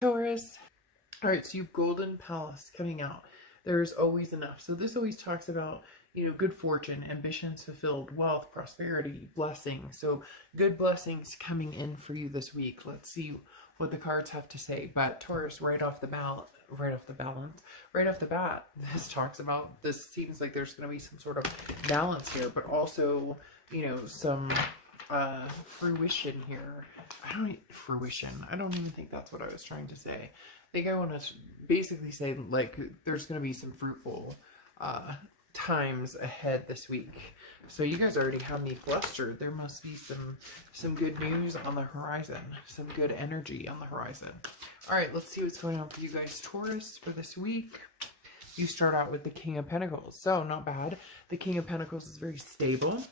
Taurus. All right, so you have Golden Palace coming out. There's always enough. So this always talks about, good fortune, ambitions fulfilled, wealth, prosperity, blessings. So good blessings coming in for you this week. Let's see what the cards have to say. But Taurus, right off the bat, this seems like there's going to be some sort of balance here, but also, some fruition here. Fruition. I don't even think that's what I was trying to say. I think I want to basically say, like, there's going to be some fruitful times ahead this week. So you guys already have me flustered. There must be some good news on the horizon, some good energy on the horizon. All right, let's see what's going on for you guys, Taurus, for this week. You start out with the King of Pentacles. So not bad. The King of Pentacles is very stable.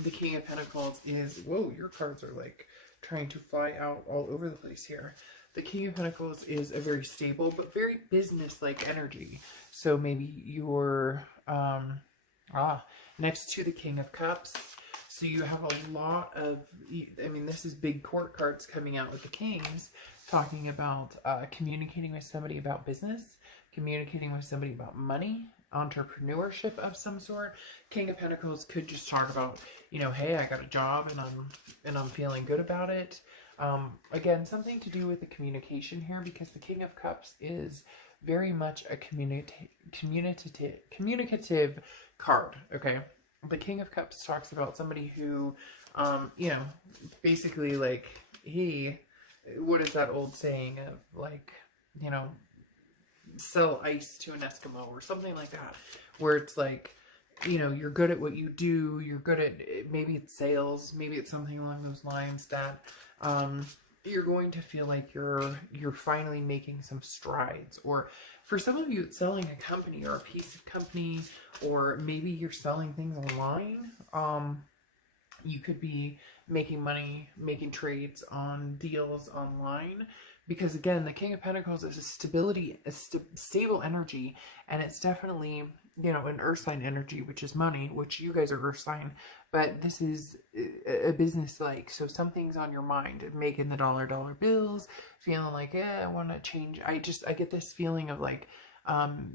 The King of Pentacles is, whoa, your cards are like trying to fly out all over the place here. The King of Pentacles is a very stable but very business-like energy. So maybe you're next to the King of Cups. So you have a lot of, this is big court cards coming out with the Kings, talking about communicating with somebody about business, communicating with somebody about money, entrepreneurship of some sort. King of Pentacles could just talk about, hey, I got a job and I'm feeling good about it. Again, something to do with the communication here, because the King of Cups is very much a communicative card, okay? The King of Cups talks about somebody who, basically like, what is that old saying of, like, sell ice to an Eskimo or something like that, where it's like, you're good at what you do, you're good at, maybe it's sales, maybe it's something along those lines, that you're going to feel like you're finally making some strides. Or for some of you, it's selling a company or a piece of company, or maybe you're selling things online. You could be making money, making trades on deals online. Because again, the King of Pentacles is stable energy, and it's definitely, an earth sign energy, which is money, which you guys are earth sign, but this is a business like, so something's on your mind, making the dollar bills, feeling like, I want to change. I get this feeling of like,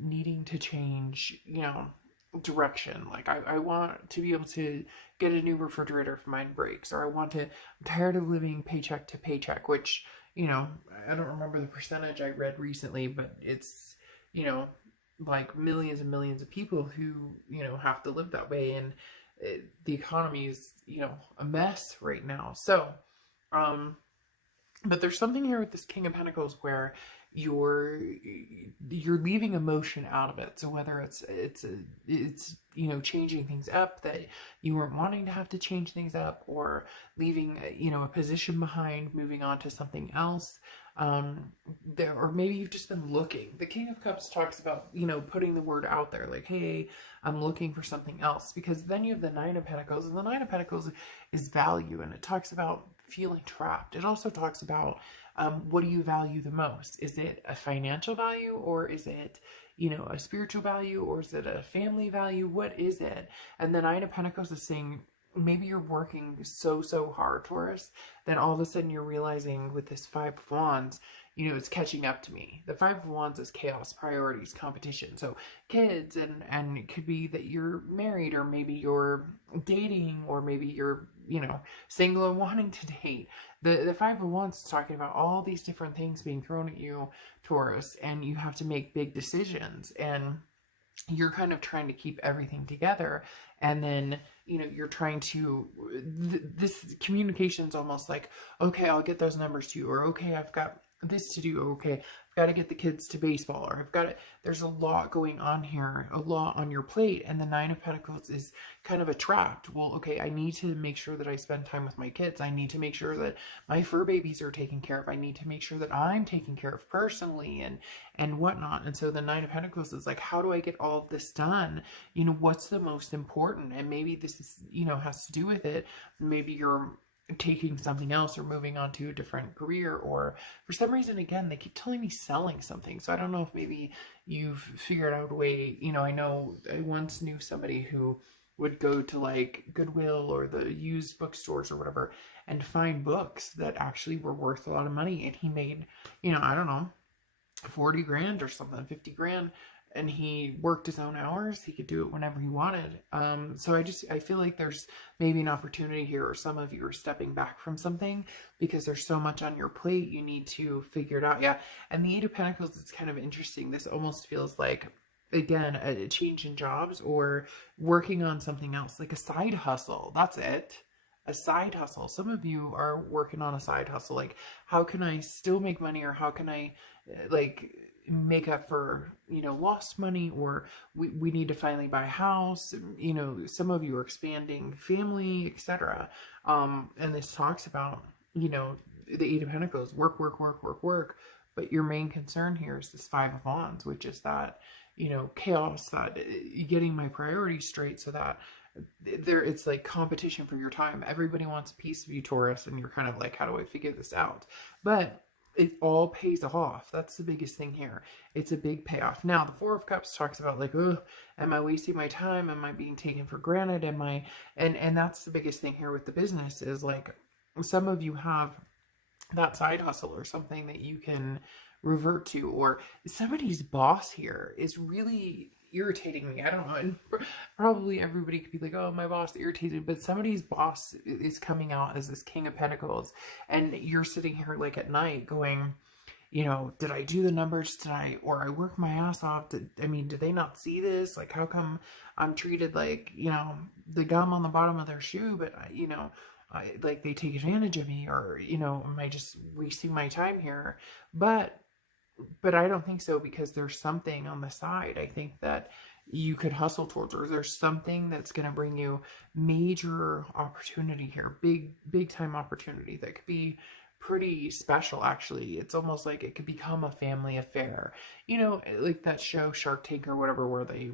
needing to change, direction. Like I want to be able to get a new refrigerator if mine breaks, or I'm tired of living paycheck to paycheck, which, I don't remember the percentage I read recently, but it's, like millions and millions of people who, have to live that way. And the economy is, a mess right now. So, but there's something here with this King of Pentacles where you're leaving emotion out of it. So whether it's changing things up that you weren't wanting to have to change things up, or leaving a position behind, moving on to something else, or maybe you've just been looking. The King of Cups talks about putting the word out there, like, hey, I'm looking for something else. Because then you have the Nine of Pentacles, and the Nine of Pentacles is value, and it talks about feeling trapped. It also talks about what do you value the most? Is it a financial value, or is it, a spiritual value, or is it a family value? What is it? And the Nine of Pentacles is saying, maybe you're working so hard, Taurus, then all of a sudden you're realizing with this Five of Wands, it's catching up to me. The Five of Wands is chaos, priorities, competition. So kids, and it could be that you're married, or maybe you're dating, or maybe you're, single and wanting to date. The Five of Wands is talking about all these different things being thrown at you, Taurus, and you have to make big decisions, and you're kind of trying to keep everything together. And then, you're trying to, this communication's almost like, okay, I'll get those numbers to you, or okay, I've got this to do, okay, I've got to get the kids to baseball, or there's a lot going on here, a lot on your plate. And the Nine of Pentacles is kind of a trap. Well, okay, I need to make sure that I spend time with my kids. I need to make sure that my fur babies are taken care of. I need to make sure that I'm taken care of personally, and whatnot. And so the Nine of Pentacles is like, how do I get all of this done? What's the most important? And maybe this is, has to do with it. Maybe you're taking something else, or moving on to a different career, or for some reason, again, they keep telling me selling something. So I don't know if maybe you've figured out a way. I know I once knew somebody who would go to like Goodwill or the used bookstores or whatever, and find books that actually were worth a lot of money. And he made, I don't know, 40 grand or something, 50 grand. And he worked his own hours. He could do it whenever he wanted. So I feel like there's maybe an opportunity here, or some of you are stepping back from something because there's so much on your plate. You need to figure it out. Yeah. And the Eight of Pentacles is kind of interesting. This almost feels like, again, a change in jobs or working on something else, like a side hustle. That's it. A side hustle. Some of you are working on a side hustle. Like, how can I still make money, or how can I like make up for, lost money, or we need to finally buy a house. Some of you are expanding family, etc. And this talks about, the Eight of Pentacles, work, but your main concern here is this Five of Wands, which is that, chaos, that getting my priorities straight, so that it's like competition for your time. Everybody wants a piece of you, Taurus, and you're kind of like, how do I figure this out? But it all pays off. That's the biggest thing here. It's a big payoff. Now, the Four of Cups talks about like, oh, am I wasting my time? Am I being taken for granted? And that's the biggest thing here with the business, is like, some of you have that side hustle or something that you can revert to, or somebody's boss here is really irritating me. I don't know. And probably everybody could be like, oh, my boss irritated, but somebody's boss is coming out as this King of Pentacles, and you're sitting here like at night going, did I do the numbers? Or I work my ass off? Did they not see this? Like, how come I'm treated like, the gum on the bottom of their shoe, but like they take advantage of me, or, am I just wasting my time here? But I don't think so, because there's something on the side, I think, that you could hustle towards, or there's something that's going to bring you major opportunity here, big time opportunity that could be pretty special. Actually, it's almost like it could become a family affair, like that show Shark Tank or whatever, where they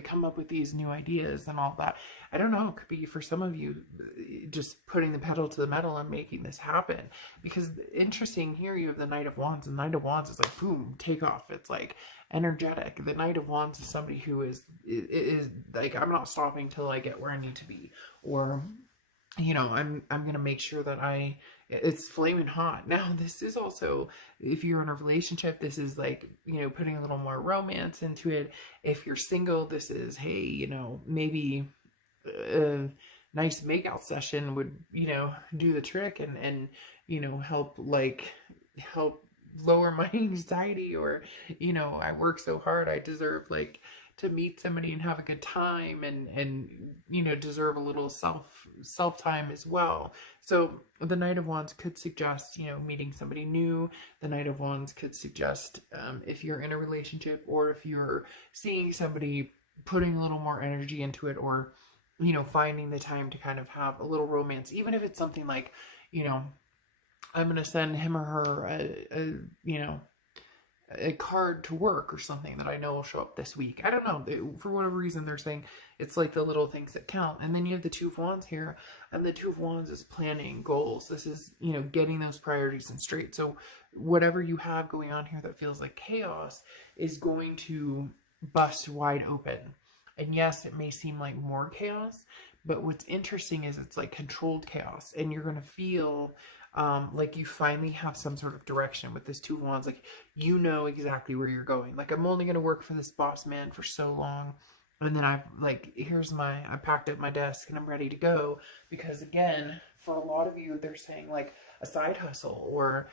come up with these new ideas and all that. I don't know, it could be for some of you just putting the pedal to the metal and making this happen. Because interesting here, you have the Knight of Wands, and the Knight of Wands is like, boom, take off. It's like energetic. The Knight of Wands is somebody who is like, I'm not stopping till I get where I need to be, or I'm going to make sure that it's flaming hot. Now, this is also, if you're in a relationship, this is like, putting a little more romance into it. If you're single, this is, hey, maybe a nice makeout session would, do the trick and help lower my anxiety, or, I work so hard, I deserve like to meet somebody and have a good time, and deserve a little self time as well. So the Knight of Wands could suggest, meeting somebody new. The Knight of Wands could suggest, if you're in a relationship, or if you're seeing somebody, putting a little more energy into it, or finding the time to kind of have a little romance, even if it's something like, I'm going to send him or her a card to work, or something that I know will show up this week. I don't know. For whatever reason, they're saying it's like the little things that count. And then you have the Two of Wands here, and the Two of Wands is planning goals. This is, getting those priorities in straight. So whatever you have going on here that feels like chaos is going to bust wide open. And yes, it may seem like more chaos, but what's interesting is it's like controlled chaos, and you're going to feel like you finally have some sort of direction with this Two of Wands. Like, exactly where you're going. Like, I'm only going to work for this boss man for so long, and then I packed up my desk and I'm ready to go. Because again, for a lot of you, they're saying like a side hustle, or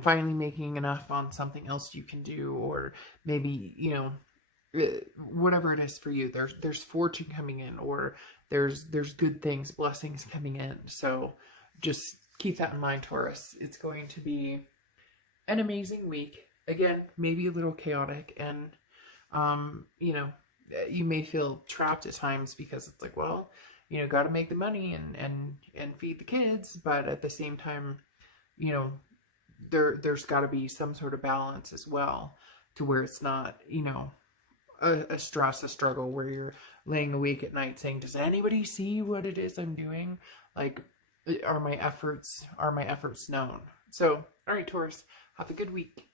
finally making enough on something else you can do, or maybe whatever it is for you. There's fortune coming in, or there's good things, blessings coming in. So just keep that in mind, Taurus. It's going to be an amazing week. Again, maybe a little chaotic, and you may feel trapped at times, because it's like, well, got to make the money and feed the kids, but at the same time, there's got to be some sort of balance as well, to where it's not, a stress, a struggle, where you're laying awake at night saying, does anybody see what it is I'm doing? Like, are my efforts known? So, all right, Taurus, have a good week.